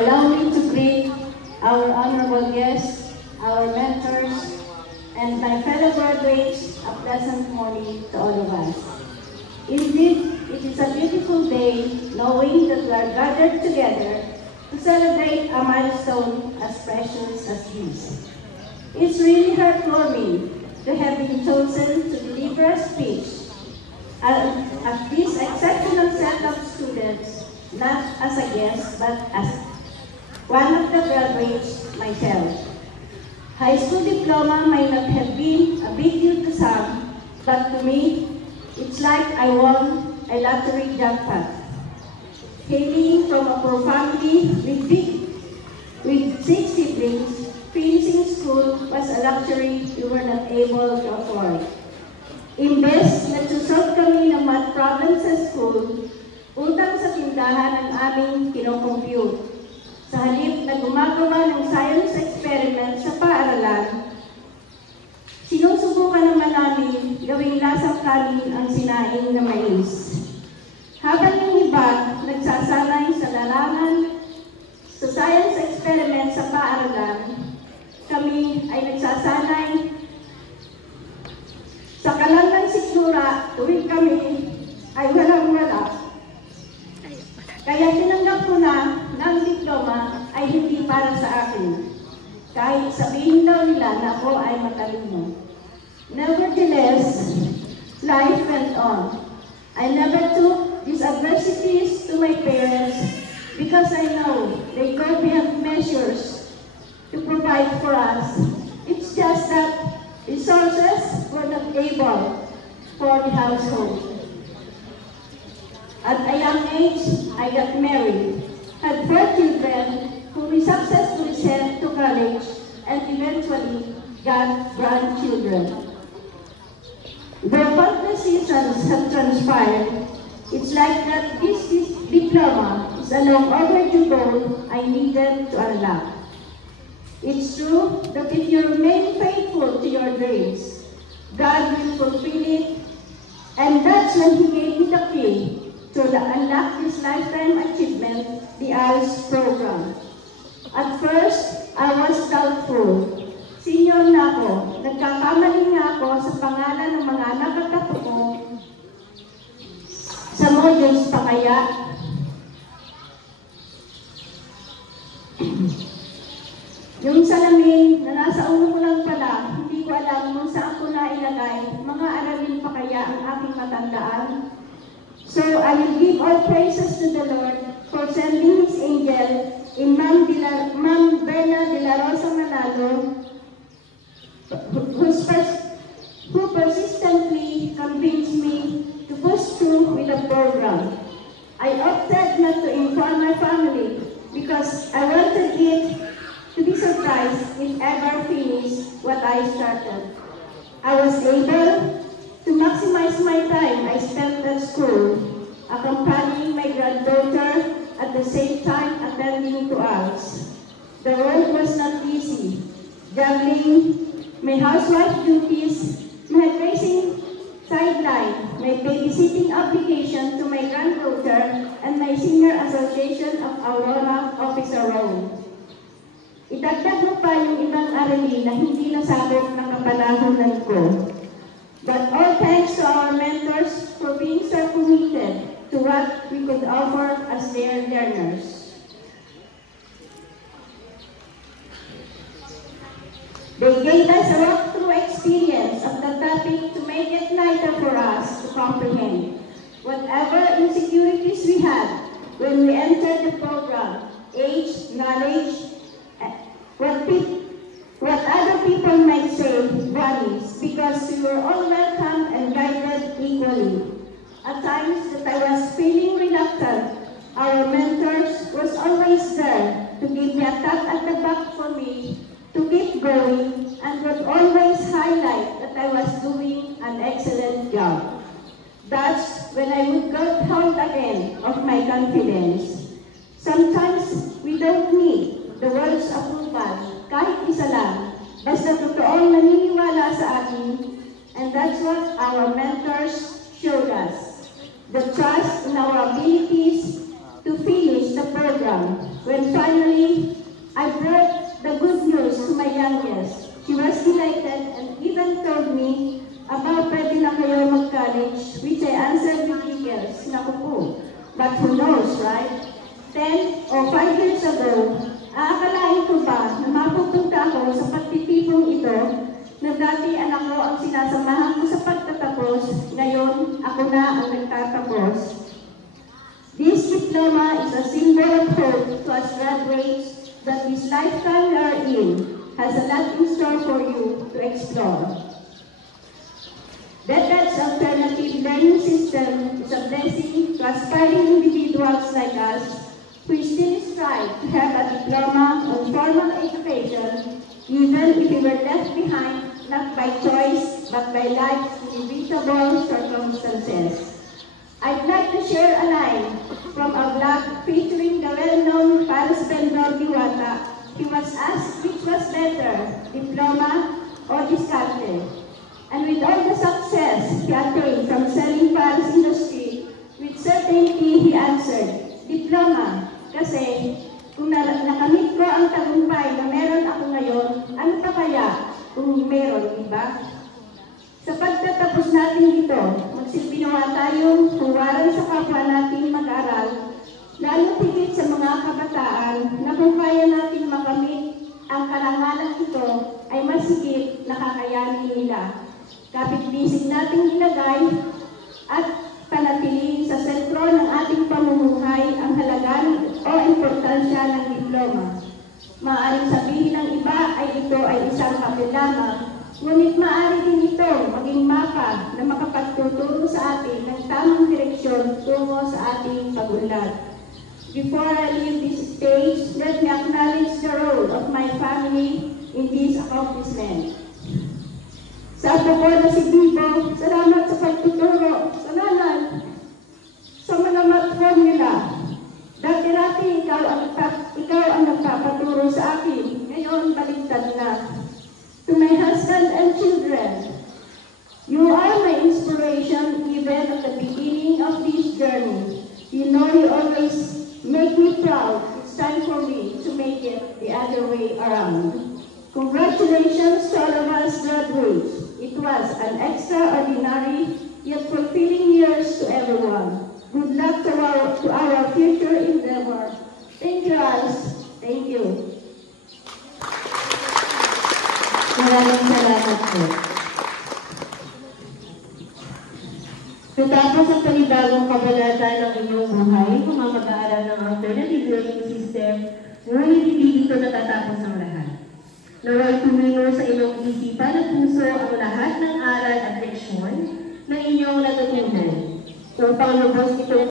Allow me to greet our honorable guests, our mentors, and my fellow graduates. A pleasant morning to all of us. Indeed, it is a beautiful day knowing that we are gathered together to celebrate a milestone as precious as this. It's really heartwarming to have been chosen to deliver a speech at this exceptional set of students, not as a guest, but as one of the graduates myself. High school diploma might not have been a big deal to some, but to me, it's like I won a lottery jackpot. Hailing from a poor family with 6 siblings, finishing school was a luxury we were not able to afford. Imbes na susot kami ng math problem sa school, utang sa tindahan ang aming kinocompute. Sa halip na gumagawa ng science experiment sa paaralan, sinusubukan naman namin gawing lasang kanin ang sinaing na mais. Habang yung iba nagsasanay sa larangan sa science experiment sa paaralan, kami ay nagsasanay sa kalan ng sikmura tuwing kami ay walang-wala. Kaya tinanggap ko na ang diploma ay hindi para sa akin, kahit sabihin daw nila na ako ay matalino. Nevertheless, life went on. I never took these adversities to my parents because I know they could have measures to provide for us. It's just that resources were not able for the household. At a young age, I got married, had 4 children whom we successfully sent to college and eventually got grandchildren. Though countless seasons have transpired, it's like that this diploma is a long overdue goal I needed to unlock. It's true that if you remain faithful to your dreams, God will fulfill it, and that's when He gave me the key to unlock this lifetime achievement, the ALS program. At first, I was doubtful. Senior na ako, nagkakamali nga ako sa pangalan ng mga nakatapo ko sa modules pa kaya. Yung salamin na nasa ulo ko lang pala, hindi ko alam kung saan ko na ilagay, mga aralin pa kaya ang aking matandaan. So I will give all praises to the Lord for sending His angel in Ma'am Berna de la Rosa Manalo, who persistently convinced me to push through with the program. I opted not to inform my family because I wanted it to be surprised if ever finished what I started. I was able to maximize my time I spent at school, accompanying my granddaughter at the same time attending to ALS. The road was not easy, juggling my housewife duties, my racing sideline, my babysitting obligation to my granddaughter, and my senior association of Aurora Officer Role. Idagdag mo pa yung ibang aralin na hindi nasabot ng kapanahonan ko. But all thanks to our mentors for being so committed to what we could offer as their learners. They gave us a walk-through experience of the topic to make it lighter for us to comprehend. Whatever insecurities we had when we entered the program, age, knowledge, what other people might say vanished because we were all welcome and guided equally. At times that I was feeling reluctant, our mentors was always there to give me a tap at the back for me to keep going and would always highlight that I was doing an excellent job. That's when I would get hold again of my confidence. Sometimes we don't need the world's approval, kahit isa lang, basta totoong naniniwala sa akin, and that's what our mentors showed us. The trust in our abilities to finish the program when finally years. Naku po. But who knows, right? 10 or 5 years ago, aakalain ko ba na mapupunta ako sa pagtitipong ito na dati anak ko ang sinasamahan ko sa pagtatapos, ngayon ako na ang nagtatapos. This diploma is a symbol of hope to us graduates that this lifetime we are in has a lot in store for you to explore. DepEd's alternative learning system is a blessing to aspiring individuals like us who still strive to have a diploma on formal education, even if we were left behind not by choice but by life's inevitable circumstances. I'd like to share a line from a blog featuring the well-known Paris Bendor Diwata. He was asked which was better, diploma or discarte. And with all the success he attained from selling Paris industry, with certainty he answered, diploma. Kasi kung nakamit ko ang tagumpay na meron ako ngayon, ano pa kaya kung meron, diba? Sa pagtatapos natin ito, magsilbi nawa tayong huwaran sa kapwa natin mag-aral, lalo higit sa mga kabataan na kung kaya natin makamit ang karangalan ito ay mas higit na kakayanin nila. Kapit-bisig nating ilagay at panatilihin sa sentro ng ating pamumuhay ang halaga o importansya ng diploma. Maaaring sabihin ng iba ay ito ay isang papel lamang, ngunit maaari din ito maging mapa na makapagtuturo sa atin ng tamang direksyon tungo sa ating pag-unlad. Before I leave this stage, let me acknowledge the role of my family in this accomplishment. Sa apo ko na si Bibo, salamat sa pagtuturo sa nanay, sa mga matron nila. Dati-dati ikaw ang nagpapaturo sa akin, ngayon baligtad na. To my husband and children, you are my inspiration even at the beginning of this journey. You know you always make me proud. It's time for me to make it the other way around. Congratulations to all of us graduates. It was an extraordinary yet fulfilling years to everyone. Good luck to our future endeavor. Thank you, Alice. Thank you. Maraming salamat po. Matapos ang panibagong kabalata ng inyong buhay, kung mag-aaral ng alternative learning system, ngunit hindi dito natatapos ang lahat. Naway tumino sa inyong isipan at puso ang lahat ng aral at leksyon na inyong natutunan upang lubos ito